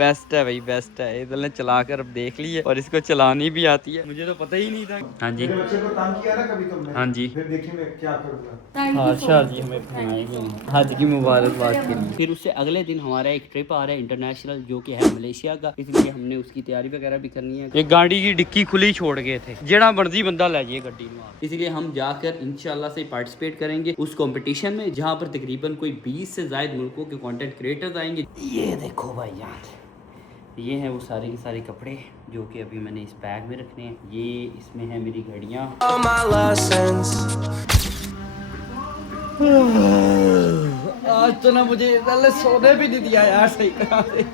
Best है भाई, best है। इधर ने चला कर अब देख ली है और इसको चलानी भी आती है, मुझे तो पता ही नहीं था। हाँ जी, मेरे बच्चे को तंग किया ना कभी तुमने, हाँ जी, फिर देखिए मैं क्या करूँगा। अच्छा जी, हमें फरमाएंगे हज की मुबारकबाद के लिए। फिर उससे अगले दिन हमारा एक ट्रिप आ रहा है इंटरनेशनल, जो कि है मलेशिया का, इसलिए हमने उसकी तैयारी वगैरह भी करनी है। एक गाड़ी की डिक्की खुली छोड़ गए थे, जेड़ा मर्जी बंदा ले जाइए गड्डी में, इसलिए हम जाकर इंशाल्लाह से पार्टिसिपेट करेंगे उस कंपटीशन में, जहाँ पर तकरीबन कोई 20 से ज़ायद मुल्कों के कंटेंट क्रिएटर्स आएंगे। ये देखो भाई यार, ये हैं वो सारे के सारे कपड़े जो कि अभी मैंने इस बैग में रखने हैं। ये इसमें है मेरी घड़ियाँ। आज तो ना मुझे सोने भी नहीं दिया यार सही तरह से।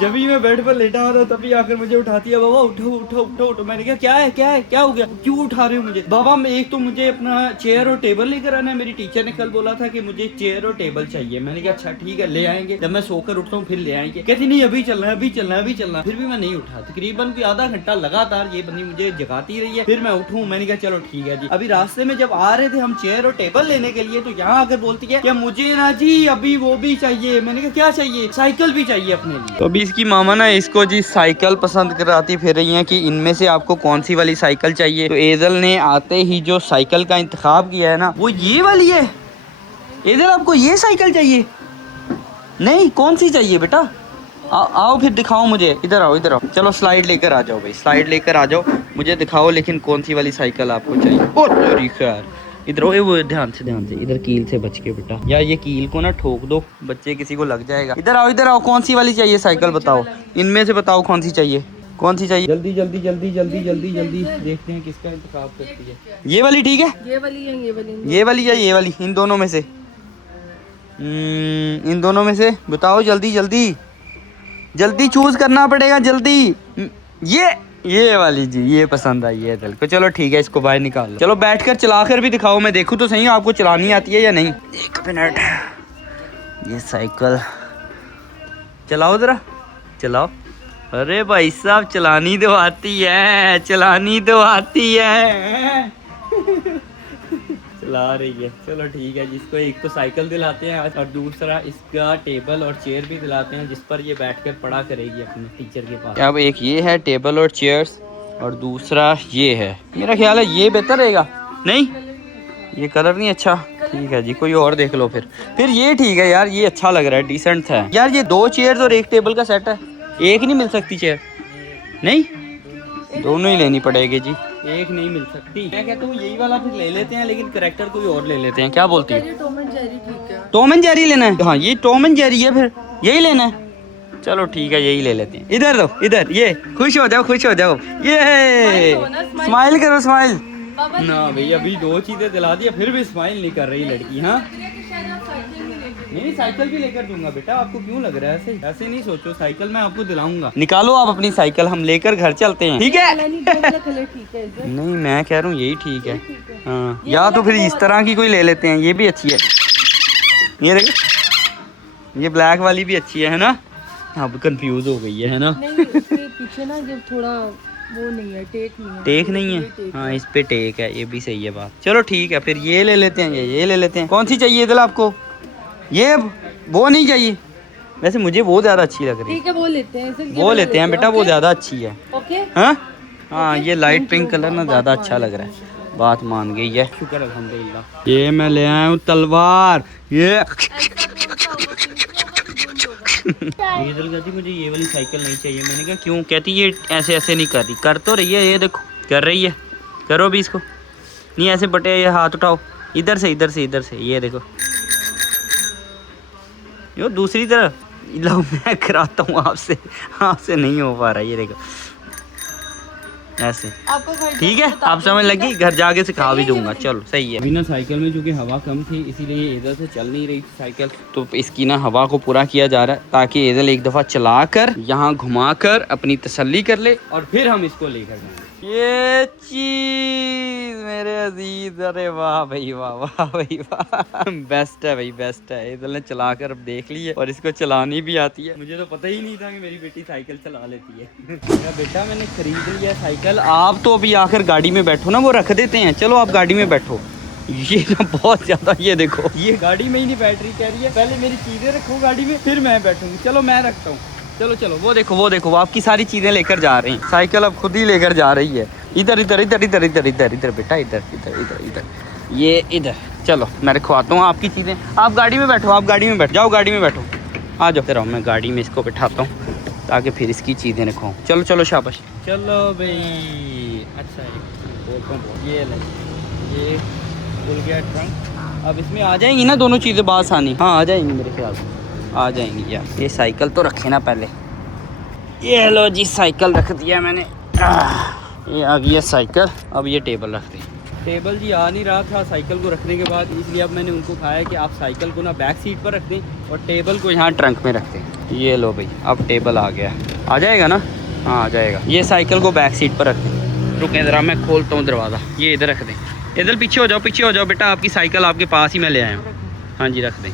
जब भी मैं बेड पर लेटा हो रहा हूँ तभी आकर मुझे उठाती है, बाबा उठो उठो उठो उठो। मैंने कहा क्या है क्या है, क्या हो गया, क्यों उठा रहे हो मुझे? बाबा मैं एक तो मुझे अपना चेयर और टेबल लेकर आना है, मेरी टीचर ने कल बोला था कि मुझे चेयर और टेबल चाहिए। मैंने कहा अच्छा ठीक है ले आएंगे, जब मैं सोकर उठता हूँ फिर ले आएंगे। कहती नहीं अभी चलना है अभी चलना है अभी चलना है। फिर भी मैं नहीं उठा, तकरीबन कोई आधा घंटा लगातार ये बंदी मुझे जगाती रही है, फिर मैं उठूँ। मैंने कहा चलो ठीक है जी। अभी रास्ते में जब आ रहे थे हम चेयर और टेबल लेने के लिए, तो यहाँ आकर बोलती है कि मुझे ना जी अभी वो भी चाहिए। मैंने कहा क्या चाहिए? साइकिल भी चाहिए अपने लिए। तो अभी इसकी मामा ना इसको जी साइकिल पसंद कराती फिर रही हैं कि इनमें से आपको कौन सी वाली साइकिल चाहिए। तो एजल ने आते ही जो साइकिल का इंतखाब किया है ना वो ये वाली है। एजल आपको ये साइकिल चाहिए? नहीं कौन सी चाहिए बेटा? आओ फिर दिखाओ मुझे, इधर आओ इधर आओ। चलो स्लाइड लेकर आ जाओ भाई, स्लाइड लेकर आ जाओ, मुझे दिखाओ लेकिन कौन सी वाली साइकिल आपको चाहिए। ओ तेरी खैर, इधर वो ध्यान से इधर कील से बच के बेटा, यार ये कील को ना ठोक दो, बच्चे किसी को लग जाएगा। इधर आओ कौन सी वाली चाहिए साइकिल बताओ, इनमें से बताओ कौन सी चाहिए, कौन सी चाहिए? जल्दी जल्दी जल्दी जल्दी जल्दी जल्दी देखते हैं किसका इंतखाब करती है। ये वाली ठीक है, ये वाली या ये वाली? ये वाली या ये वाली, इन दोनों में से इन दोनों में से बताओ जल्दी जल्दी जल्दी चूज करना पड़ेगा जल्दी। ये वाली जी, ये पसंद आई है दिल को। चलो ठीक है इसको बाहर निकाल लो। चलो बैठकर चलाकर भी दिखाओ, मैं देखूं तो सही आपको चलानी आती है या नहीं। एक मिनट, ये साइकिल चलाओ जरा, चलाओ। अरे भाई साहब चलानी तो आती है, चलानी तो आती है। चला रही है, चलो ठीक है। जिसको एक तो साइकिल दिलाते हैं और दूसरा इसका टेबल और चेयर भी दिलाते हैं, जिस पर ये बैठकर पढ़ा करेगी अपने टीचर के पास। अब एक ये है टेबल और चेयर्स और दूसरा ये है। मेरा ख्याल है ये बेहतर रहेगा। नहीं ये कलर नहीं अच्छा, ठीक है जी कोई और देख लो फिर ये ठीक है यार, ये अच्छा लग रहा है, डिसेंट है यार। ये 2 चेयर्स और एक टेबल का सेट है, एक नहीं मिल सकती चेयर? नहीं दोनों ही लेनी पड़ेगी जी, एक नहीं मिल सकती। मैं कहता हूँ यही वाला फिर ले लेते हैं, लेकिन कैरेक्टर कोई और ले लेते हैं, क्या बोलती है? टॉम एंड जेरी ठीक है। टॉम एंड जेरी लेना है? हाँ ये टॉम एंड जेरी है, फिर यही लेना है। चलो ठीक है यही ले लेते हैं। इधर दो इधर, ये खुश हो जाओ खुश हो जाओ। ये स्माइल करो स्माइल। ना भाई अभी 2 चीजें दिला दिया फिर भी स्माइल नहीं कर रही लड़की। हाँ नहीं साइकिल भी लेकर दूंगा बेटा, आपको क्यों लग रहा है ऐसे नहीं सोचो, साइकिल मैं आपको दिलाऊंगा। निकालो आप अपनी साइकिल, हम लेकर घर चलते हैं, ठीक है? नहीं मैं कह रहा हूँ यही ठीक है। हाँ या तो फिर इस तरह की कोई ले लेते हैं, ये भी अच्छी है। ये देखो ये ब्लैक वाली भी अच्छी है ना? अब कंफ्यूज हो गई है ना? पीछे ना जब थोड़ा वो नहीं है, टेक नहीं है। हाँ इस पे टेक है, ये भी सही है बात। चलो ठीक है फिर ये ले लेते हैं, ये ले लेते हैं। कौन सी चाहिए दिल आपको? ये वो नहीं चाहिए, वैसे मुझे वो ज्यादा अच्छी लग रही है। ठीक है वो लेते हैं, वो लेते हैं बेटा, वो ज्यादा अच्छी है। ओके हाँ ये लाइट पिंक कलर ना ज्यादा अच्छा लग रहा है। बात मान गई है, शुक्र अल्हम्दुलिल्लाह। ये मैं ले आया हूँ तलवार। ये इधर कहती मुझे ये वाली साइकिल नहीं चाहिए। मैंने कहा क्यों? कहती ये ऐसे ऐसे नहीं कर रही। कर तो रही है, ये देखो कर रही है। करो भी इसको, नहीं ऐसे बटे, ये हाथ उठाओ इधर से इधर से इधर से, ये देखो यो दूसरी तरफ। लो मैं कराता हूँ आपसे नहीं हो पा रहा, ये देखो ऐसे। ठीक है आप समझ लगी, घर जाके सिखा भी दूंगा। चलो सही है। अभी ना साइकिल में चूँकि हवा कम थी इसीलिए इधर से चल नहीं रही साइकिल, तो इसकी ना हवा को पूरा किया जा रहा है ताकि इधर एक दफ़ा चला कर यहाँ घुमा कर अपनी तसल्ली कर ले और फिर हम इसको लेकर जाएंगे। ये चीज मेरे अजीज, अरे वाह भाई वाह, वाह भाई वाह, बेस्ट है भाई बेस्ट है। इधर ने चला कर अब देख ली है और इसको चलानी भी आती है। मुझे तो पता ही नहीं था कि मेरी बेटी साइकिल चला लेती है। मेरा बेटा मैंने खरीद लिया साइकिल, आप तो अभी आकर गाड़ी में बैठो ना, वो रख देते हैं। चलो आप गाड़ी में बैठो। ये ना बहुत ज्यादा, ये देखो ये गाड़ी में ही नहीं बैठ रही, कह रही है पहले मेरी चीजें रखो गाड़ी में फिर मैं बैठूंगी। चलो मैं रखता हूँ, चलो चलो, वो देखो वो आपकी सारी चीज़ें लेकर जा रही हैं। साइकिल अब खुद ही लेकर जा रही है। इधर इधर इधर इधर इधर इधर इधर बेटा, इधर इधर इधर इधर, ये इधर। चलो मैं रखवाता हूँ आपकी चीज़ें। आप गाड़ी में बैठो, आप गाड़ी में बैठ जाओ, गाड़ी में बैठो, आ जाओ। तेरा मैं गाड़ी में इसको बैठाता हूँ ताकि फिर इसकी चीज़ें रखवाऊँ। चलो चलो शाबाश। चलो भाई, अच्छा ये ये खुल गया ट्रंक। अब इसमें आ जाएंगी ना दोनों चीज़ें बासानी? हाँ आ जाएंगी मेरे ख्याल से, आ जाएंगी यार। ये साइकिल तो रखे ना पहले। ये लो जी, साइकिल रख दिया मैंने। ये आ गई है साइकिल। अब ये टेबल रख दी। टेबल जी आ नहीं रहा था साइकिल को रखने के बाद, इसलिए अब मैंने उनको कहा है कि आप साइकिल को ना बैक सीट पर रख दें और टेबल को यहाँ ट्रंक में रख दें। ये लो भाई, अब टेबल आ गया। आ जाएगा ना? हाँ आ जाएगा। ये साइकिल को बैक सीट पर रख दें। रुकें ज़रा, मैं खोलता हूँ दरवाज़ा। ये इधर रख दें। इधर पीछे हो जाओ, पीछे हो जाओ बेटा, आपकी साइकिल आपके पास ही मैं ले आया हूँ। हाँ जी रख दें।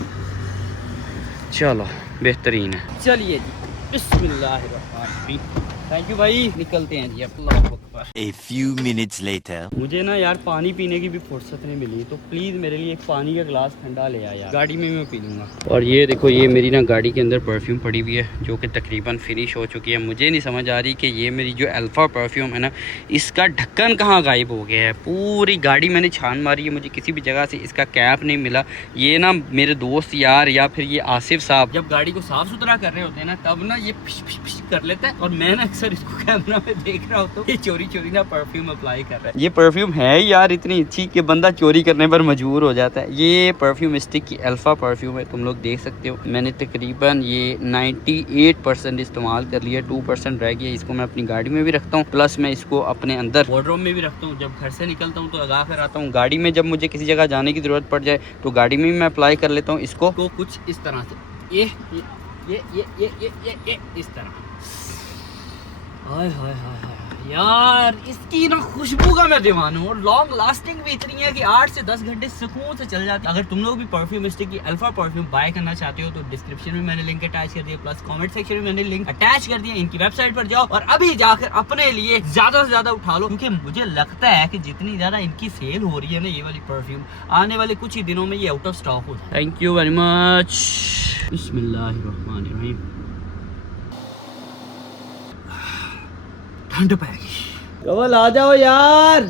चलो बेहतरीन है। चलिए जी, बिस्मिल्लाहिर्रहमानिर्रहीम। थैंक यू भाई, निकलते हैं जी। अल्लाहु Akbar. A few minutes later. मुझे ना यार पानी पीने की भी फुर्सत नहीं मिली, तो प्लीज़ मेरे लिए एक पानी का गिलास ठंडा ले आया, गाड़ी में मैं पी लूँगा। और ये देखो, ये मेरी ना गाड़ी के अंदर परफ्यूम पड़ी हुई है जो कि तकरीबन फिनिश हो चुकी है। मुझे नहीं समझ आ रही कि ये मेरी जो अल्फ़ा परफ्यूम है ना, इसका ढक्कन कहाँ गायब हो गया है। पूरी गाड़ी मैंने छान मारी है, मुझे किसी भी जगह से इसका कैप नहीं मिला। ये ना मेरे दोस्त यार या फिर ये आसिफ साहब जब गाड़ी को साफ़ सुथरा कर रहे होते हैं ना, तब ना ये फिश फिश फिश कर लेता है, और मैं ना अक्सर इसको कैमरा में देख रहा हूँ तो ये चोरी चोरी ना परफ्यूम अप्लाई कर रहा है। ये परफ्यूम है यार इतनी अच्छी कि बंदा चोरी करने पर मजबूर हो जाता है। ये परफ्यूम स्टिक की अल्फ़ा परफ्यूम है, तुम लोग देख सकते हो। मैंने तकरीबन ये 98% इस्तेमाल कर लिया, 2% रह गया। इसको मैं अपनी गाड़ी में भी रखता हूँ, प्लस मैं इसको अपने अंदर वार्डरोब में भी रखता हूँ। जब घर से निकलता हूँ तो लगा कर आता हूँ। गाड़ी में जब मुझे किसी जगह जाने की ज़रूरत पड़ जाए तो गाड़ी में भी मैं अप्लाई कर लेता हूँ इसको। तो कुछ इस तरह से ये इस तरह। हाय हाय हाय हाय यार, इसकी ना खुशबू का मैं दीवाना हूँ, और लॉन्ग लास्टिंग भी इतनी है कि 8 से 10 घंटे सुकून से चल जाती है। अगर तुम लोग भी परफ्यूम स्टिक की अल्फा परफ्यूम बाय करना चाहते हो तो डिस्क्रिप्शन में मैंने लिंक अटैच कर दिया, प्लस कमेंट सेक्शन में मैंने लिंक अटैच कर दिया। इनकी वेबसाइट पर जाओ और अभी जाकर अपने लिए ज्यादा से ज्यादा उठा लो, क्योंकि मुझे लगता है कि जितनी ज्यादा इनकी सेल हो रही है ना ये वाली परफ्यूम, आने वाले कुछ ही दिनों में ये आउट ऑफ स्टॉक हो जाए। Thank you very much. बिस्मिल्लाहिर्रहमानिर्रहीम। ठंड पै गई। कवल आ जाओ यार,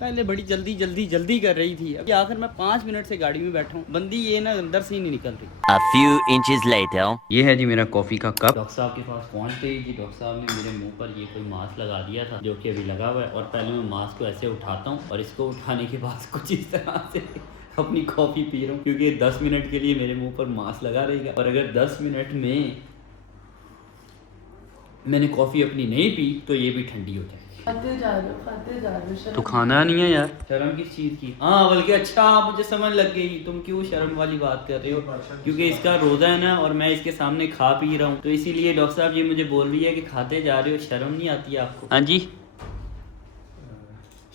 पहले बड़ी जल्दी कर रही थी, अभी आखिर मैं 5 मिनट से गाड़ी में बैठा हूँ, बंदी ये ना अंदर से ही नहीं निकल रही। A few inches later. ये है जी मेरा कॉफ़ी का कप। डॉक्टर साहब के पास पहुँचते ही जी डॉक्टर साहब ने मेरे मुंह पर ये कोई मास्क लगा दिया था जो कि अभी लगा हुआ है, और पहले मैं मास्क को ऐसे उठाता हूँ और इसको उठाने के बाद कुछ इस तरह से अपनी कॉफ़ी पी रहा हूँ, क्योंकि 10 मिनट के लिए मेरे मुँह पर मास्क लगा रहेगा, और अगर 10 मिनट में मैंने कॉफ़ी अपनी नहीं पी तो ये भी ठंडी हो जाएगी। खाते जा रहे हो। तो खाना नहीं है यार, शर्म किस चीज़ की? हाँ बल्कि अच्छा मुझे समझ लग गई तुम क्यों शर्म वाली बात कर रहे हो, क्योंकि इसका रोज़ा है ना और मैं इसके सामने खा पी रहा हूँ, तो इसीलिए डॉक्टर साहब ये मुझे बोल रही है कि खाते जा रहे हो, शर्म नहीं आती है आपको? हाँ जी,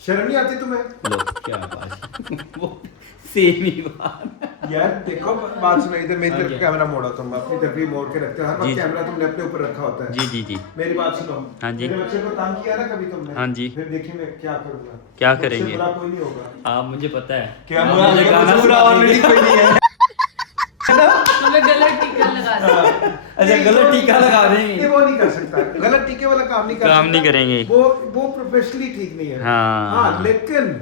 शर्म नहीं आती तुम्हें? लो क्या बात वो सेम ही बात यार देखो बात सुनो, इधर मेरी हाँ तरफ जी। कैमरा मोड़ा, तुम अपनी तरफ ही मोड़ के रखते हो, हर जी। वक्त कैमरा तुमने अपने ऊपर रखा होता है। जी जी जी। मेरी बात सुनो। हाँ जी। मेरे बच्चे को तंग किया ना कभी तुमने? हाँ जी। फिर देखिए मैं क्या करूँगा। क्या मुझसे करेंगे? बुरा कोई नहीं होगा। आप मुझे पता है क्या आप बुरा? मुझे गाना बुरा सुना ऑलरेडी देंगे। कोई नहीं है। तुम्हें गलत टीका लगा दिया। अच्छा गलत टीका लगा रहे ये हैं, वो नहीं कर सकता, गलत टीके वाला काम नहीं कर काम सकता। नहीं करेंगे। वो प्रोफेशनली ठीक नहीं है। हाँ। हाँ लेकिन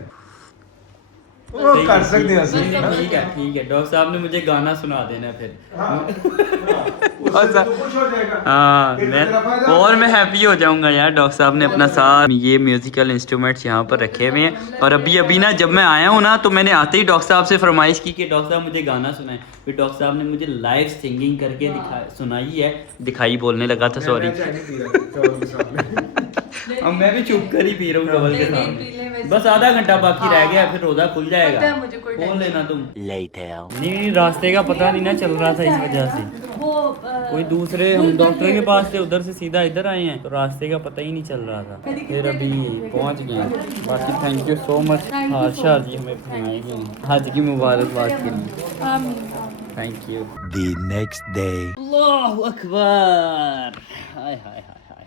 वो कर सकते हैं ठीक है, असली। ठीक है डॉक्टर साहब ने मुझे गाना सुना देना फिर। हाँ, उससे तो खुश हो जाएगा। हाँ एक मैं तेरा फायदा और होगा। मैं हैप्पी हो जाऊंगा यार। डॉक्टर साहब ने अपना साथ ये म्यूजिकल इंस्ट्रूमेंट्स यहाँ पर रखे हुए हैं, और अभी ना जब मैं आया हूँ ना तो मैंने आते ही डॉक्टर साहब से फरमाइश की कि डॉक्टर साहब मुझे गाना सुनाए, फिर डॉक्टर साहब ने मुझे लाइव सिंगिंग करके सुनाई है। दिखाई बोलने लगा था, सॉरी। मैं चाय नहीं पी रहा, चावल के सामने। अब मैं भी चुप कर ही पी रहा हूँ कवल के नहीं, पी ले सामने। वैसे। बस आधा घंटा बाकी रह गया, फिर रोजा खुल पता है जाएगा। मुझे, कोई खोल टेंशन लेना तुम। Later. नहीं रास्ते का पता नहीं ना चल रहा था, इस वजह से वो कोई दूसरे हम डॉक्टर के पास थे, उधर से सीधा इधर आए हैं, तो रास्ते का पता ही नहीं चल रहा था, फिर अभी पहुंच गए। बाकी थैंक यू सो मच हादशा जी हमें घुमाएंगे हज की मुबारकबाद के लिए। आमीन। Thank you. The next day. अल्लाहु अकबर। हाय हाय हाय हाय,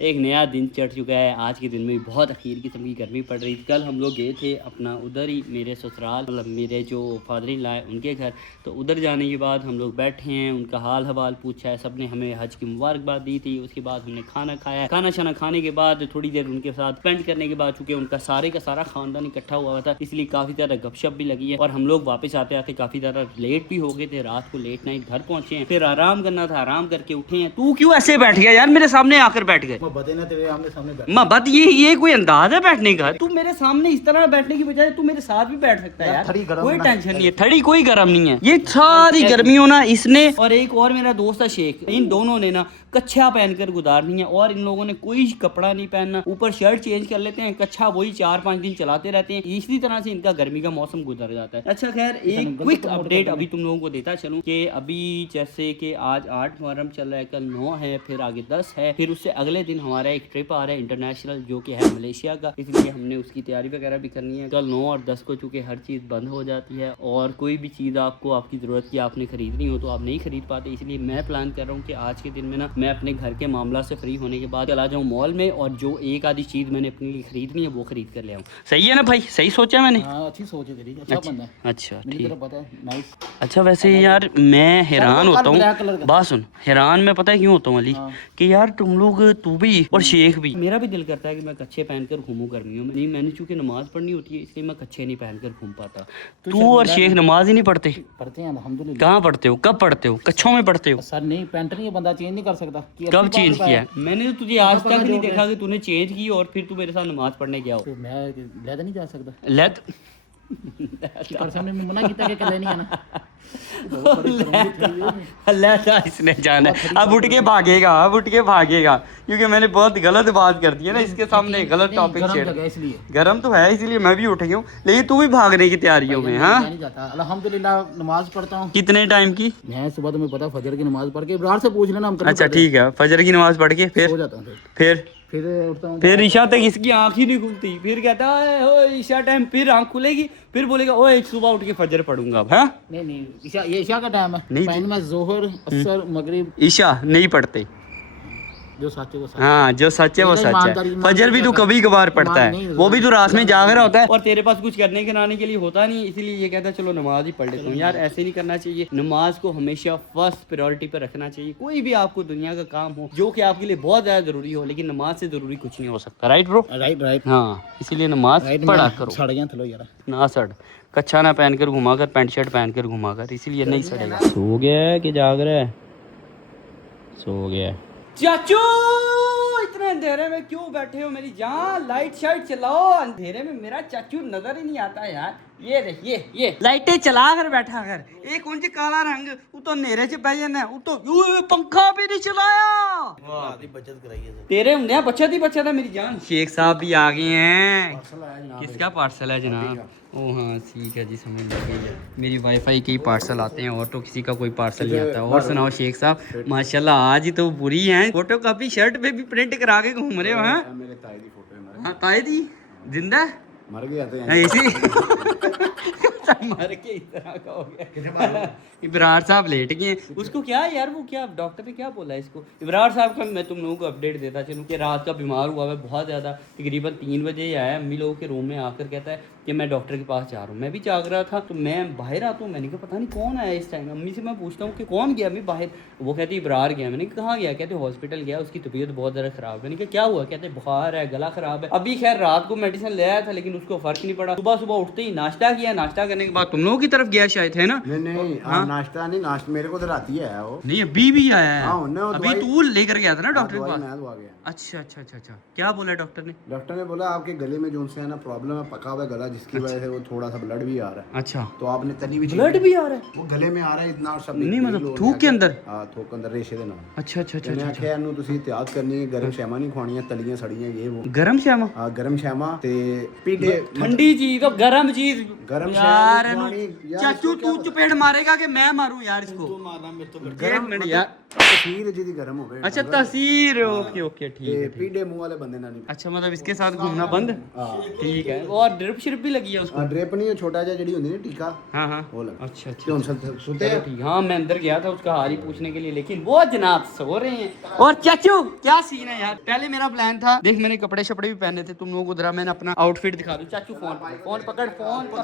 एक नया दिन चढ़ चुका है। आज के दिन में बहुत अखीर किस्म की गर्मी पड़ रही थी। कल हम लोग गए थे अपना उधर ही मेरे ससुराल, मतलब मेरे जो फादर इन लॉ है उनके घर। तो उधर जाने के बाद हम लोग बैठे हैं, उनका हाल हवाल पूछा है, सब ने हमें हज की मुबारकबाद दी थी। उसके बाद हमने खाना खाया, खाना शाना खाने के बाद थोड़ी देर उनके साथ स्पेंड करने के बाद, चूँकि उनका सारे का सारा खानदान इकट्ठा हुआ था, इसलिए काफ़ी ज़्यादा गपशप भी लगी है। और हम लोग वापस आते आते काफ़ी ज़्यादा लेट भी हो गए थे, रात को लेट नाइट घर पहुँचे हैं। फिर आराम करना था, आराम करके उठे हैं। तू क्यों ऐसे बैठ गया यार, मेरे सामने आकर बैठ गए? मोहब्बत ये कोई अंदाज है बैठने का? तू मेरे सामने इस तरह बैठने की बजाय तू मेरे साथ भी बैठ सकता है यार, कोई टेंशन नहीं है। थड़ी कोई गर्म नहीं है, ये सारी गर्मी हो ना इसने और एक और मेरा दोस्त है शेख, इन दोनों ने ना कच्छा पहनकर गुजारनी है। और इन लोगों ने कोई कपड़ा नहीं पहनना, ऊपर शर्ट चेंज कर लेते हैं, कच्छा वही 4-5 दिन चलाते रहते हैं। इसी तरह से इनका गर्मी का मौसम गुजर जाता है। अच्छा खैर, एक क्विक अपडेट अभी तुम लोगों को देता चलूं कि अभी जैसे कि आज 8 मुहर्रम चल रहा है, कल 9 है, फिर आगे 10 है, फिर उससे अगले दिन हमारा एक ट्रिप आ रहा है इंटरनेशनल, जो कि है मलेशिया का। इसलिए हमने उसकी तैयारी वगैरह भी करनी है। कल 9 और 10 को चूँकि हर चीज़ बंद हो जाती है और कोई भी चीज़ आपको आपकी ज़रूरत की आपने खरीदनी हो तो आप नहीं खरीद पाते। इसलिए मैं प्लान कर रहा हूँ कि आज के दिन में ना मैं अपने घर के मामला से फ्री होने के बाद चला जाऊँ मॉल में और जो एक आधी चीज़ मैंने अपने लिए खरीदनी है वो खरीद कर ले आऊँ। सही है ना भाई? सही सोचा मैंने? अच्छी सोच है तेरी, अच्छा बंदा है। अच्छा ठीक। पता है, नाइस। अच्छा वैसे यार मैं हैरान होता हूँ, बात सुन, हैरान मैं पता है क्यों होता हूँ अली, कि यार तुम लोग, तू भी और शेख भी, मेरा भी दिल करता है कि मैं कच्छे पहनकर घूमूं गर्मियों में। नहीं, मैंने चूंकि नमाज पढ़नी होती है इसलिए मैं कच्छे नहीं पहनकर घूम पाता। तू और शेख नमाज ही नहीं पढ़ते? पढ़ते हैं अल्हम्दुलिल्लाह। कहाँ पढ़ते हो, कब पढ़ते हो? कच्छों में पढ़ते हो? सर नहीं, पैंट नहीं, बंदा चेंज नहीं कर सकता। कब चेंज किया? मैंने तो तुझे आज तक नहीं देखा कि तूने चेंज की और फिर तू मेरे साथ नमाज पढ़ने गया हो। तो मैं लैदा नहीं जा सकता। लैद पर सामने मैं मना किया कि कल नहीं आना। अल्लाह इसने जाना है। अब उठ के भागेगा, अब उठ के भागेगा, क्योंकि मैंने बहुत गलत बात कर दी है ना इसके सामने, गलत टॉपिक छेड़। इसलिए गरम तो है, इसलिए मैं भी उठ गया हूँ, लेकिन तू भी भागने की तैयारियों में? हाँ, नहीं जाता अल्हम्दुलिल्लाह, नमाज पढ़ता हूँ। कितने टाइम की? मैं सुबह, तुम्हें पता, फजर की नमाज पढ़ के इब्रार से पूछ लेना, हम अच्छा ठीक है, फजर की नमाज पढ़ के हो जाता हूँ। फिर उठता हूँ, फिर ईशा तक इसकी आँख ही नहीं खुलती, फिर कहता है ओ ईशा टाइम, फिर आँख खुलेगी, फिर बोलेगा ओ एक सुबह उठ के फजर पढ़ूंगा। हाँ नहीं, ईशा, ये ईशा का टाइम है। नहीं, टाइम में जोहर, असर, मगरिब। ईशा नहीं पढ़ते, जो सच है वो सच। हाँ जो सच है वो सच है। फजर भी तू कभी कभार पढ़ता है, वो भी तू रात में जाग रहा होता है और तेरे पास कुछ करने के नाने के लिए होता नहीं, इसीलिए ये कहता है चलो नमाज ही पढ़ लेता हूँ। यार ऐसे नहीं करना चाहिए, नमाज को हमेशा फर्स्ट प्रायोरिटी पर रखना चाहिए। कोई भी आपको दुनिया का काम हो जो कि आपके लिए बहुत ज्यादा जरूरी हो, लेकिन नमाज से जरूरी कुछ नहीं हो सकता। Right bro? राइट। हाँ, इसीलिए नमाज पढ़ा करो। सड़ गया थलो यार, ना सड़, कच्छा ना पहन कर घुमा कर, पैंट शर्ट पहन कर घुमा कर, इसीलिए नहीं सड़ेगा। सो गया है कि जाग रहा है? सो गया है। चाचू इतने अंधेरे में क्यों बैठे हो मेरी जान? लाइट शाइट चलाओ, अंधेरे में मेरा चाचू नजर ही नहीं आता यार। ये देख, ये लाइटें चला कर बैठा कर, एक उनसे काला रंग, वो तो अंधेरे से पै जाना, वो तो पंखा भी नहीं चलाया। बचत कराइए तेरे होंगे बचत ही बचत है मेरी जान। शेख साहब भी आ गए हैं। किसका पार्सल है जनाब? ओ हाँ ठीक है जी, समझ लग गई है। मेरी वाईफाई के ही पार्सल आते हैं और तो किसी का कोई पार्सल नहीं आता। और सुनाओ शेख साहब, माशाल्लाह आज ही तो बुरी हैं, फोटो कॉपी शर्ट पे भी प्रिंट करा के घूम रहे हो। हैं मेरे ताई दी फोटो है। हाँ ताई दी जिंदा मर गए आते हैं इसी मर के इस तरह का हो गया। इब्रार साहब लेट गए, उसको क्या है यार, वो क्या डॉक्टर ने क्या बोला है इसको? इब्रार साहब का मैं तुम लोगों को अपडेट देता चलूँ कि रात का बीमार हुआ है बहुत ज़्यादा, तकरीबन 3 बजे आया अम्मी लोगों के रूम में आकर कहता है कि मैं डॉक्टर के पास जा रहा हूँ। मैं भी जाग रहा था तो मैं बाहर आता हूँ, मैंने कहा पता नहीं कौन आया इस टाइम। अम्मी से मैं पूछता हूँ कि कौन गया अम्मी बाहर? वो कहती इब्रार गया। मैंने कहा कहाँ गया? कहते हॉस्पिटल गया, उसकी तबीयत बहुत ज़्यादा ख़राब। मैंने कहा क्या हुआ? कहते बुखार है, गला ख़राब है। अभी खैर रात को मेडिसिन ले आया था लेकिन उसको फ़र्क नहीं पड़ा। सुबह उठते ही नाश्ता किया, नाश्ता करने के बाद तुम लोगों की तरफ गया शायद, है ना? नहीं नाश्ता नहीं, नाश्ता मेरे को तो राती है वो। नहीं अभी भी आया है। हाँ, अभी तू लेकर गया था ना डॉक्टर के पास? मैं तो आ गया। अच्छा क्या बोला डॉक्टर ने? डॉक्टर ने बोला आपके गले में जो है ना प्रॉब्लम है, पका हुआ गला, जिसकी वजह से वो थोड़ा सा ब्लड भी आ रहा है। अच्छा तो आपने तली भी ब्लड भी आ रहा है? वो गले में आ रहा है इतना और सब नहीं मतलब थूक के अंदर? हां थूक के अंदर रेशे दे नाल। अच्छा मैं आख्या ਇਹਨੂੰ ਤੁਸੀਂ ਇhtiyਾਤ ਕਰਨੀ ਹੈ, ਗਰਮ ਸ਼ੈਮਾ ਨਹੀਂ ਖਾਣੀਆਂ, ਤਲੀਆਂ ਸੜੀਆਂ ਇਹ वो। गरम श्यामा? हां गरम श्यामा ते पीढ़े ठंडी चीज तो गरम चीज गरम यार यार यार चाचू तू चपेट मारेगा कि मैं मारूं यार इसको? मारना मेरे तो एक मिनट यार। तसीर जी दी गरम हो गए अच्छा तसीर, ओके ओके ठीक है। पीडे मुंह वाले बंदे ना नहीं। अच्छा मतलब इसके साथ घूमना बंद, ठीक है। और ड्रिप श्रिप भी लगी है उसको? ड्रिप नहीं, छोटा जा जड़ी होंदी ना टीका, हाँ हाँ वो लगा। अच्छा अच्छा क्यों सुते हैं? ठीक। हाँ मैं अंदर गया था उसका हाल ही पूछने के लिए, लेकिन वो जनाब सो रहे हैं। और चाचू क्या सीन है यार, पहले मेरा प्लान था, देख मैंने कपड़े शपड़े भी पहने थे, तुम लोगों को जरा मैंने अपना आउटफिट दिखा दूं। चाचू फोन पकड़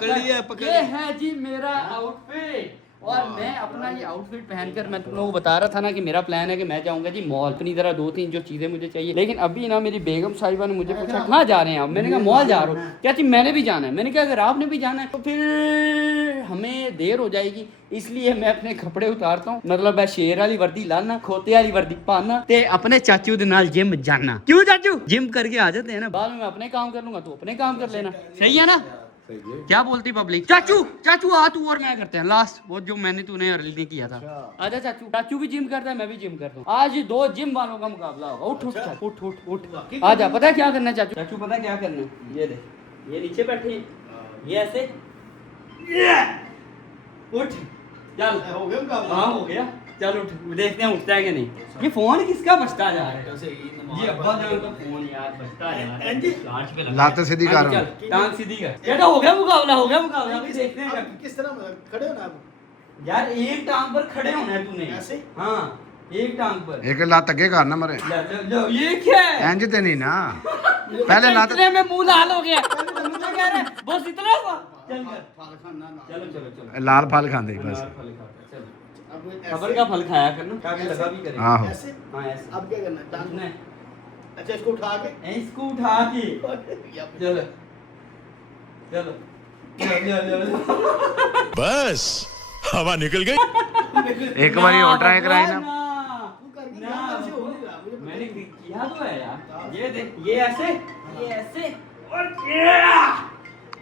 लिया, ये है जी मेरा आउटफिट। और मैं अपना ये आउटफिट पहनकर मैं तुम लोगों को बता रहा था ना कि मेरा प्लान है कि मैं जाऊंगा जी मॉल, अपनी तरह 2-3 जो चीज़ें मुझे चाहिए। लेकिन अभी ना मेरी बेगम साहिबा ने मुझे पूछा कहाँ जा रहे हैं आप? मैंने कहा मॉल जा रहा हूँ। क्या चीज़? मैंने भी जाना है। मैंने कहा अगर आपने भी जाना है तो फिर हमें देर हो जाएगी, इसलिए मैं अपने कपड़े उतारता हूँ। मतलब है शेर वाली वर्दी लाना, खोते वाली वर्दी पाना ते अपने चाचू दे नाल जिम जाना। क्यों चाचू? जिम करके आ जाते हैं ना, बाद में मैं अपने काम कर लूंगा, तू अपने काम कर लेना। सही है ना? क्या बोलती पब्लिक? चाचू चाचू आ तू और मैं करते हैं लास्ट वो जो मैंने तूने अर्ली किया था। आजा चाचू। चाचू भी जिम करता है, मैं भी जिम करता हूँ। आज 2 जिम वालों का मुकाबला होगा। उठ उठ उठ उठ उठ आजा। पता है क्या करना है चाचू? चाचू पता है क्या करना है? ये देख, ये नीचे बैठे, ये ऐसे उठ चल। हो गया मुकाबला? हाँ हो गया। चल उठ, देखते हैं उठता है कि नहीं। ये फोन किसका बजता जा रहा है? ये अब्बा जान का फोन यार बजता है। लात सीधी कर, टांग सीधी कर। ये तो हो गया मुकाबला, हो गया मुकाबला। अभी देखते हैं किस तरह खड़े हो ना आप यार। एक टांग पर खड़े होना है तूने ऐसे। हाँ एक टांग पर, एक लात अगे करना मरे। लो ये क्या है? इंज ते नहीं ना, पहले लात इतने में मुंह लाल हो गया। मुझे कह रहा है बस इतना सा। चल चलो चलो चलो। लाल फल खांदे बस। खबर का फल खाया करना, क्या लगा भी करे। आहो ऐसे। हाँ ऐसे। अब क्या करना है? टांग ने अच्छा इसको उठा के चलो चलो बस हवा निकल गई। एक बारी और ट्राई कराई ना। मैंने किया तो है यार। ये देख, ये ऐसे और ये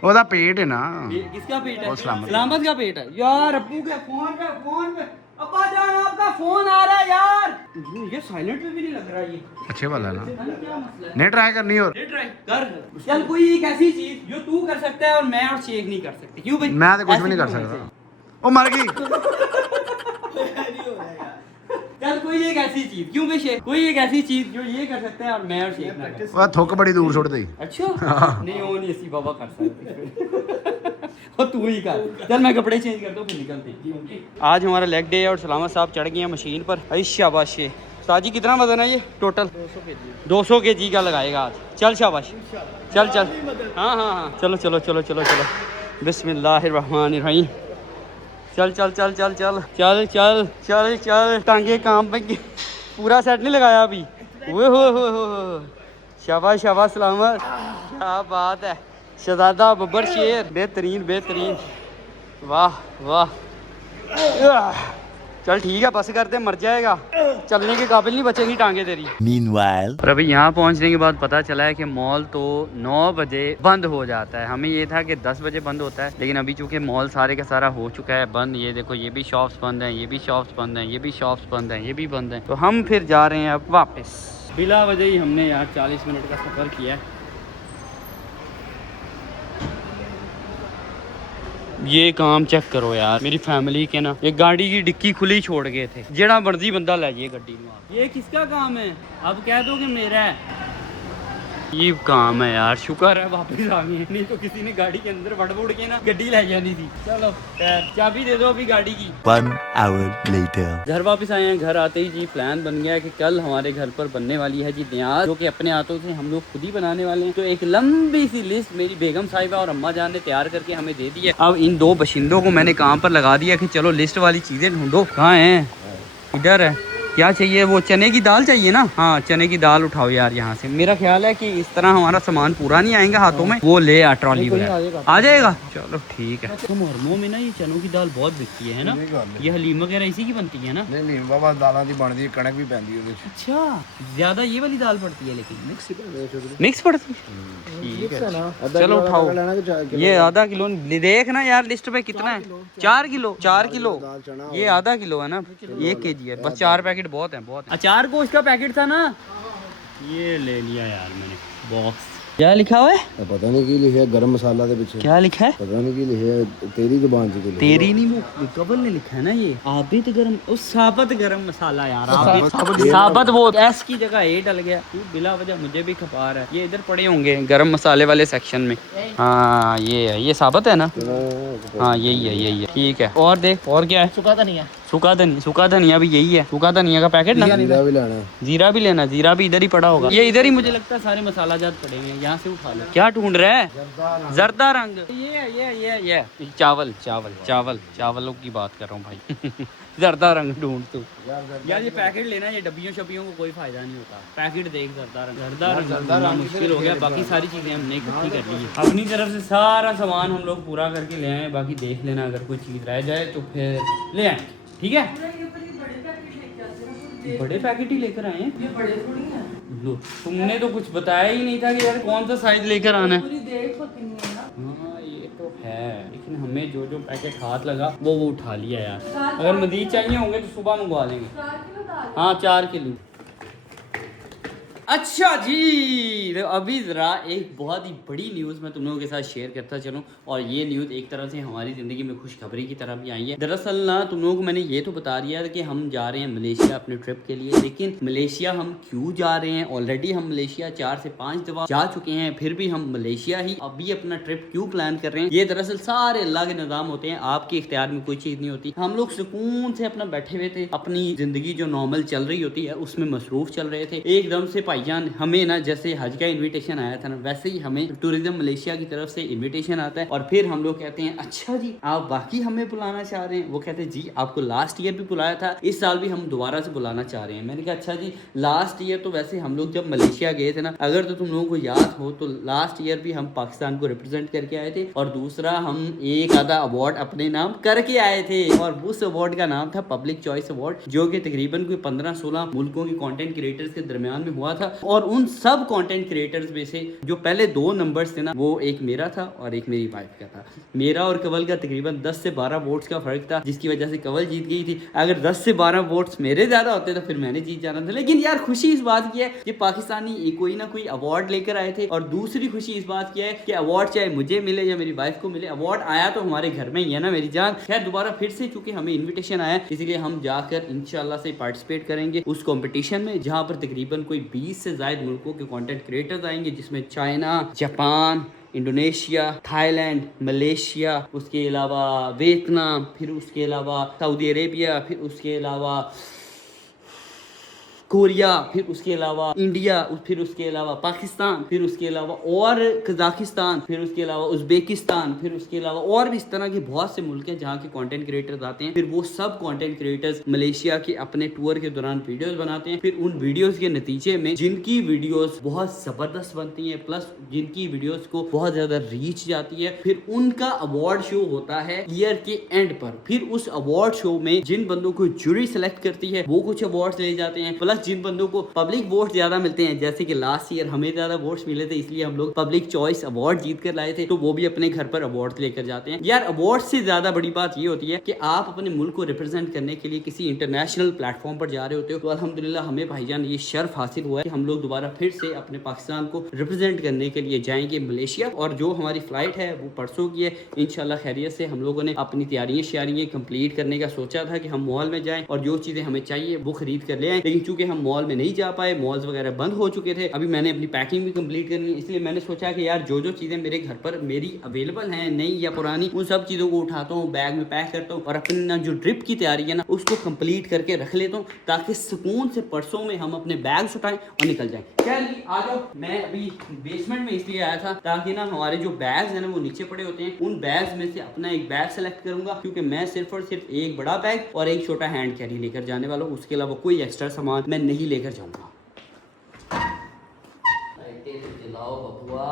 ओदा पेट है ना। किसका पेट है? और सलामत का पेट है यार। अब्बू के फोन पे अब्बा जान आपका फोन आ रहा है यार। ये साइलेंट पे भी नहीं लग रहा ये। अच्छे वाला ना, क्या मसला है? नहीं ट्राई करनी और ट्राई कर। चल कोई एक ऐसी चीज जो तू कर सकता है और मैं और शेख नहीं कर सकते। क्यों भाई? मैं तो कुछ भी नहीं कर सकता। ओ मर गई। चल कोई एक ऐसी चीज, क्यों भाई शेख? कोई एक ऐसी चीज जो ये कर सकता है और मैं और शेख ना कर। वो थुक बड़ी दूर छोड़ दी। अच्छा नहीं वो नहीं ऐसी बाबा कर सकते। और तू ही कर। चल मैं कपड़े चेंज करता हूँ फिर निकलते हैं। आज हमारा लेग डे है और सलामत साहब चढ़ गए हैं मशीन पर। अरे शाबाश। साजी कितना वजन है ये टोटल? 200 kg का लगाएगा आज। चल शाबाश, चल चल। हाँ हाँ हाँ चलो चलो चलो चलो चलो। बिस्मिल्लाहिर्रहमानिर्रहीम। चल चल चल चल चल चल चल चल चल। टांगे काम पे पूरा सेट नहीं लगाया अभी। वो हो शाबाश शाबाश सलामत। क्या बात है शहजादा बब्बर शेर। बेहतरीन बेहतरीन, वाह वाह। चल ठीक है बस करते, मर जाएगा, चलने के काबिल नहीं बचेंगी टांगे तेरी। Meanwhile, और अभी यहाँ पहुँचने के बाद पता चला है कि मॉल तो 9 बजे बंद हो जाता है। हमें ये था कि 10 बजे बंद होता है, लेकिन अभी चूँकि मॉल सारे का सारा हो चुका है बंद। ये देखो ये भी शॉप्स बंद हैं, ये भी शॉप्स बंद हैं, ये भी शॉप्स बंद हैं, ये भी बंद हैं। तो हम फिर जा रहे हैं अब वापस। बिला वजह ही हमने यार 40 मिनट का सफ़र किया है। ये काम चेक करो यार, मेरी फैमिली के ना एक गाड़ी की डिक्की खुली छोड़ गए थे। जेड़ा मर्जी बंदा ले जाइए गड्डी में। ये किसका काम है? अब कह दो कि मेरा है। ये काम है यार, शुक्र है वापस आ गए, नहीं तो किसी ने गाड़ी के अंदर वड़ के ना गड्डी ले जानी थी। चलो चाबी दे दो अभी गाड़ी की। 1 hour later. घर वापस आए हैं। घर आते ही जी प्लान बन गया कि कल हमारे घर पर बनने वाली है जी न्याज, जो कि अपने हाथों से हम लोग खुद ही बनाने वाले हैं। तो एक लंबी सी लिस्ट मेरी बेगम साहिबा और अम्मा जान ने तैयार करके हमें दे दी है। अब इन 2 बशिंदों को मैंने काम पर लगा दिया कि चलो लिस्ट वाली चीज़ें ढूंढो। कहाँ हैं? इधर है। क्या चाहिए? वो चने की दाल चाहिए ना? हाँ चने की दाल उठाओ यार यहाँ से। मेरा ख्याल है कि इस तरह हमारा सामान पूरा नहीं आएगा हाथों में। वो ले आ ट्रॉली वगैरह आ जाएगा। चलो ठीक है। तो मुहर्रमों में ना ये चनों की दाल बहुत बिकती है ना? ये हलीम वगैरह इसी की बनती है ना? नहीं बाबा दालां दी बनदी है, कणक भी पैंदी है। अच्छा ज्यादा ये वाली दाल पड़ती है, लेकिन मिक्स पड़ती है। ठीक है चलो उठाओ। ये आधा किलो देख ना यार लिस्ट पे कितना है। 4 किलो 4 किलो। ये आधा किलो है ना, 1 kg है। बस 4 पैकेट बहुत है बहुत है। अचार गोश्त का पैकेट था ना, ये ले लिया यार मैंने बॉक्स। क्या लिखा हुआ है? पता नहीं की लिखा है गरम मसाला के पीछे, क्या लिखा है? पता नहीं की लिखा है, तेरी जुबान से लिखा है। तेरी नहीं, वो कबल ने लिखा है ना ये आबिद गरम, उस साबत गरम मसाला यार, आबिद साबत वो एस की जगह ए डल गया। तू बिला वजह मुझे भी खपा रहा है। ये इधर पड़े होंगे गरम मसाले वाले सेक्शन में। हाँ ये है, ये साबत है ना? हाँ यही है, ठीक है। और देख और क्या है? सूखा धनिया भी यही है, सूखा धनिया का पैकेट ना। जीरा भी लेना है, जीरा भी लेना, जीरा भी इधर ही पड़ा होगा। ये इधर ही मुझे लगता है सारे मसाला जात पड़े हैं, यहाँ से उठा लो। क्या ढूंढ रहा है? जर्दा रंग। ये चावलों की बात कर रहा हूँ भाई। जर्दा रंग ढूंढ तू यार। ये पैकेट लेना, ये डब्बियों शब्बियों को कोई फायदा नहीं होता। पैकेट देख, जर्दा रंग मुश्किल हो गया। बाकी सारी चीजें हमने इकट्ठी कर ली है। अपनी तरफ से सारा सामान हम लोग पूरा करके ले आए। बाकी देख लेना अगर कोई चीज रह जाए तो फिर ले आए, ठीक है? बड़े पैकेट ही लेकर आए हैं। ये बड़े थोड़ी हैं। लो तुमने तो कुछ बताया ही नहीं था कि यार कौन सा साइज लेकर आना है। हाँ ये तो है, लेकिन हमें जो जो पैकेट हाथ लगा वो उठा लिया यार। अगर मजीद चाहिए होंगे तो सुबह मंगवा लेंगे। हाँ 4 किलो। अच्छा जी, तो अभी ज़रा एक बहुत ही बड़ी न्यूज़ मैं तुम लोगों के साथ शेयर करता चलूँ। और ये न्यूज़ एक तरह से हमारी ज़िंदगी में खुशखबरी की तरह भी आई है। दरअसल ना तुम लोगों को मैंने ये तो बता दिया था कि हम जा रहे हैं मलेशिया अपने ट्रिप के लिए, लेकिन मलेशिया हम क्यों जा रहे हैं? ऑलरेडी हम मलेशिया 4 से 5 दफ़ा जा चुके हैं, फिर भी हम मलेशिया ही अभी अपना ट्रिप क्यों प्लान कर रहे हैं? ये दरअसल सारे अल्लाह के निज़ाम होते हैं, आपके इख्तियार में कोई चीज़ नहीं होती। हम लोग सुकून से अपना बैठे हुए थे, अपनी ज़िंदगी जो नॉर्मल चल रही होती है उसमें मसरूफ़ चल रहे थे। एकदम से भाईजान हमें ना जैसे हज का इनविटेशन आया था ना, वैसे ही हमें टूरिज्म मलेशिया की तरफ से इनविटेशन आता है। और फिर हम लोग कहते हैं अच्छा जी आप बाकी हमें बुलाना चाह रहे हैं? वो कहते हैं जी आपको लास्ट ईयर भी बुलाया था, इस साल भी हम दोबारा से बुलाना चाह रहे हैं। मैंने कहा अच्छा जी, लास्ट ईयर तो वैसे हम लोग जब मलेशिया गए थे ना, अगर तो तुम लोगों को याद हो तो लास्ट ईयर भी हम पाकिस्तान को रिप्रेजेंट करके आए थे, और दूसरा हम एक आधा अवार्ड अपने नाम करके आए थे। और उस अवार्ड का नाम था पब्लिक चॉइस अवार्ड, जो कि तकरीबन कोई 15-16 मुल्कों के कंटेंट क्रिएटर्स के दरमियान में हुआ था। और उन सब कंटेंट क्रिएटर्स में से जो पहले 2 नंबर्स थे ना, वो एक मेरा था और एक मेरी वाइफ का था। मेरा और कवल का तकरीबन 10 से 12 वोट्स का फर्क था, जिसकी वजह से कवल जीत गई थी। अगर 10 से 12 वोट्स मेरे ज्यादा होते तो फिर मैंने जीत जाना था। लेकिन यार खुशी इस बात की है कि पाकिस्तानी कोई ना कोई अवार्ड लेकर आए थे, और दूसरी खुशी इस बात की है कि अवार्ड चाहे मुझे मिले या मेरी वाइफ को मिले, अवार्ड आया तो हमारे घर में ही है ना मेरी जान। खैर दोबारा फिर से चूंकि हमें इन्विटेशन आया, इसलिए हम जाकर इंशाल्लाह से पार्टिसिपेट करेंगे उस कॉम्पिटिशन में, जहाँ पर तकरीबन कोई 20 से ज्यादा मुल्कों के कंटेंट क्रिएटर्स आएंगे, जिसमें China, Japan, Indonesia, Thailand, Malaysia, उसके अलावा वियतनाम, फिर उसके अलावा सऊदी अरेबिया, फिर उसके अलावा कोरिया, फिर उसके अलावा इंडिया, फिर उसके अलावा पाकिस्तान, फिर उसके अलावा और कजाकिस्तान, फिर उसके अलावा उज़्बेकिस्तान, फिर उसके अलावा और भी इस तरह के बहुत से मुल्क हैं जहाँ के कंटेंट क्रिएटर्स आते हैं। फिर वो सब कंटेंट क्रिएटर्स मलेशिया के अपने टूर के दौरान वीडियोस बनाते हैं। फिर उन वीडियोस के नतीजे में जिनकी वीडियोस बहुत ज़बरदस्त बनती हैं, प्लस जिनकी वीडियोस को बहुत ज़्यादा रीच जाती है, फिर उनका अवार्ड शो होता है ईयर के एंड पर। फिर उस अवार्ड शो में जिन बंदों को जूरी सेलेक्ट करती है वो कुछ अवार्ड्स ले जाते हैं, प्लस जिन बंदों को पब्लिक वोट ज्यादा मिलते हैं, जैसे कि लास्ट ईयर हमें ज्यादा वोट्स मिले थे इसलिए हम लोग पब्लिक चॉइस अवार्ड जीत कर लाए थे, तो वो भी अपने घर पर अवार्ड लेकर जाते हैं। यार अवार्ड से ज्यादा बड़ी बात ये होती है कि आप अपने मुल्क को रिप्रेजेंट करने के लिए किसी इंटरनेशनल प्लेटफॉर्म पर जा रहे होते हो। तो अल्हम्दुलिल्लाह हमें भाईजान ये शर्फ हासिल हुआ है कि हम लोग दोबारा फिर से अपने पाकिस्तान को रिप्रेजेंट करने के लिए जाएंगे मलेशिया। और जो हमारी फ्लाइट है वो परसों की है, इंशाल्लाह खैरियत से। हम लोगों ने अपनी तैयारियां कंप्लीट करने का सोचा था कि हम मॉल में जाएं और जो चीजें हमें चाहिए वो खरीद कर ले आए, लेकिन चूंकि हम मॉल में नहीं जा पाए, मॉल्स वगैरह बंद हो चुके थे। अभी मैंने अपनी पैकिंग भी कंप्लीट करनी है, इसलिए मैंने सोचा कि यार जो जो चीज़ें मेरे घर पर मेरी अवेलेबल हैं, नई या पुरानी, उन सब चीज़ों को उठाता हूँ, बैग में पैक करता हूँ और अपनी जो ट्रिप की तैयारी है ना उसको कंप्लीट करके रख लेता हूँ, ताकि सुकून से परसों में हम अपने बैग्स उठाएं और निकल जाएं। चलिए आ जाओ। मैं अभी बेसमेंट में इसलिए आया था ताकि ना हमारे जो बैग्स हैं ना वो नीचे पड़े होते हैं, उन बैग्स में से अपना एक बैग सेलेक्ट करूंगा, क्योंकि मैं सिर्फ और सिर्फ एक बड़ा बैग और एक छोटा हैंड कैरी लेकर जाने वाला हूँ। उसके अलावा कोई एक्स्ट्रा सामान मैं नहीं लेकर जाऊंगा। लाइटें तो जलाओ बबुआ।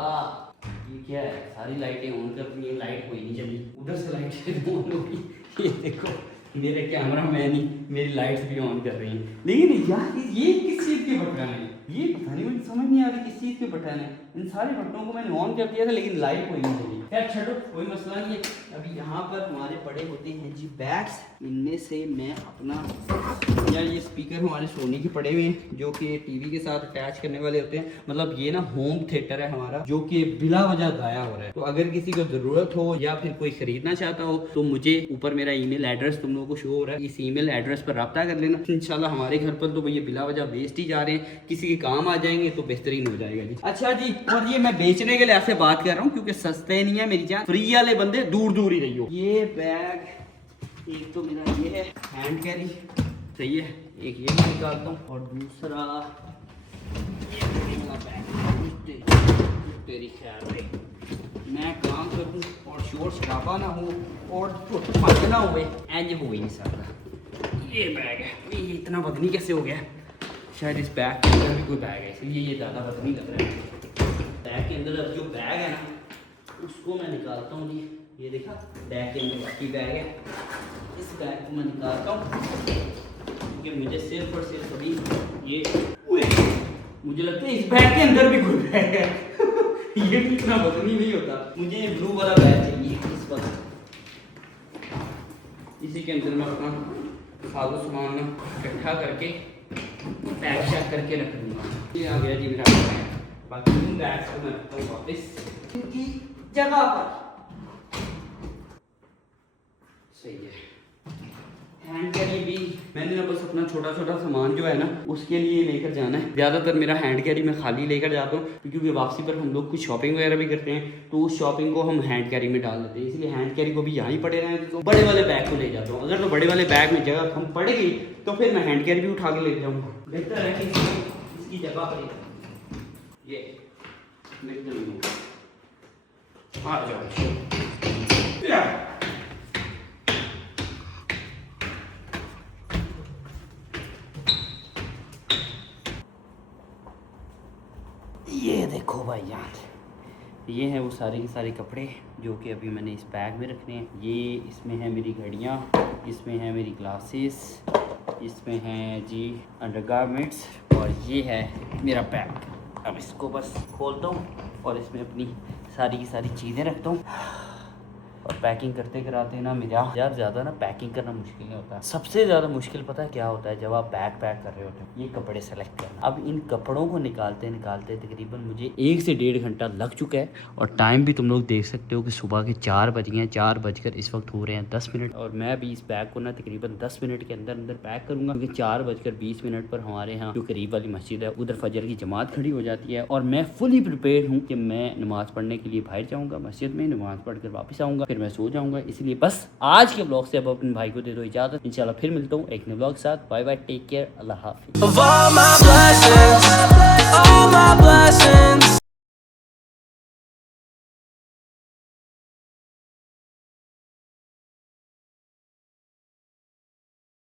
ये क्या है, सारी लाइटें ऑन कर दी है, लाइट कोई नहीं जली, उधर से लाइटें ऑन होगी। ये देखो मेरे कैमरा मैन ही मेरी लाइट्स भी ऑन कर रही हैं। लेकिन यार ये किस चीज़ के बटन है? ये पता नहीं, मुझे समझ नहीं आ रही किस चीज़ के बटन है। इन सारे बटनों को मैंने ऑन कर दिया था लेकिन लाइट कोई नहीं जली। खैर छोड़ो, कोई मसला नहीं है। अभी यहाँ पर हमारे पड़े होते हैं जी बैग्स। इनमें से मैं अपना यार ये स्पीकर हमारे सोनी के पड़े हुए हैं जो कि टीवी के साथ अटैच करने वाले होते हैं। मतलब ये ना होम थिएटर है हमारा जो कि बिला वजह गाया हो रहा है। तो अगर किसी को ज़रूरत हो या फिर कोई ख़रीदना चाहता हो तो मुझे ऊपर मेरा ईमेल एड्रेस तुम लोगों को शो हो रहा है, इस ईमेल एड्रेस पर रब्ता कर लेना। इंशाल्लाह हमारे घर पर तो ये बिला वजह वेस्ट ही जा रहे हैं, किसी के काम आ जाएंगे तो बेहतरीन हो जाएगा जी। अच्छा जी, और ये मैं बेचने के लिए ऐसे बात कर रहा हूँ क्योंकि सस्ते नहीं है मेरी जान, फ्री वाले बंदे दूर दूर ही रही हो। ये बैग एक तो मेरा ये है हैंड कैरी, सही है, एक ये मैं निकालता हूँ और दूसरा ये मेरा बैग। तेरी खैर भाई, मैं काम करूँ और शोर शराबा ना हो और फंस ना हुए, एंज हो ही नहीं सकता। ये बैग है, ये इतना वजनी कैसे हो गया? शायद इस बैग के अंदर भी कोई बैग है इसलिए ये ज़्यादा वजनी लग रहा है। बैग के अंदर अब जो बैग है ना उसको मैं निकालता हूँ जी। ये देखा बैग के अंदर बाकी बैग है, इस बैग को मैं निकालता हूँ क्योंकि मुझे सिर्फ और सिर्फ अभी ये मुझे लगता है इस बैग के अंदर भी कोई बैग है। ये इतना वजनी नहीं होता, मुझे ये ब्लू वाला बैग चाहिए इस वक्त। इसी के अंदर मैं अपना फालतू सामान इकट्ठा करके पैक शैक करके रख दूँगा। ये आ गया जी मेरा बैग। बाकी इन बैग्स को मैं रखता हूँ वापस इनकी जगह पर। सही है। हैंड कैरी भी मैंने ना बस अपना छोटा छोटा सामान जो है ना उसके लिए लेकर जाना है। ज़्यादातर मेरा हैंड कैरी मैं खाली लेकर जाता हूँ क्योंकि वापसी पर हम लोग कुछ शॉपिंग वगैरह भी करते हैं तो उस शॉपिंग को हम हैंड कैरी में डाल देते हैं, इसलिए हैंड कैरी को भी यहाँ ही पड़े रहें तो बड़े वाले बैग को ले जाता हूँ। अगर तो बड़े वाले बैग में जगह कम पड़ेगी तो फिर मैं हैंड कैरी भी उठा के ले जाऊँगा। बेहतर है कि इसकी जगह पर ये आ जाओ। ये देखो भाई यार, ये हैं वो सारे के सारे कपड़े जो कि अभी मैंने इस बैग में रखने हैं। ये इसमें है मेरी घड़ियाँ, इसमें है मेरी ग्लासेस, इसमें है जी अंडरगारमेंट्स और ये है मेरा बैग। अब इसको बस खोलता हूँ और इसमें अपनी सारी की सारी चीज़ें रखता हूँ और पैकिंग करते कराते ना मेरा यार ज़्यादा ना पैकिंग करना मुश्किल नहीं होता। सबसे ज़्यादा मुश्किल पता है क्या होता है? जब आप बैग पैक कर रहे होते हैं, ये कपड़े सेलेक्ट करना। अब इन कपड़ों को निकालते निकालते तकरीबन मुझे 1 से 1.5 घंटा लग चुका है और टाइम भी तुम लोग देख सकते हो कि सुबह के 4 बज गए हैं, 4 बजकर इस वक्त हो रहे हैं 10 मिनट और मैं अभी इस बैग को ना तकरीबन 10 मिनट के अंदर अंदर पैक करूँगा क्योंकि 4:20 पर हमारे यहाँ जो करीब वाली मस्जिद है उधर फजर की जमात खड़ी हो जाती है और मैं फुली प्रिपेयर हूँ कि मैं नमाज़ पढ़ने के लिए बाहर जाऊँगा, मस्जिद में नमाज़ पढ़ कर वापस आऊँगा, फिर मैं सो जाऊँगा। इसलिए बस आज के ब्लॉग से अब अपने भाई को दे दो इजाज़त। इंशाल्लाह फिर मिलता हूँ एक नए ब्लॉग के साथ। बाय बाय, टेक केयर, अल्लाह हाफिज़।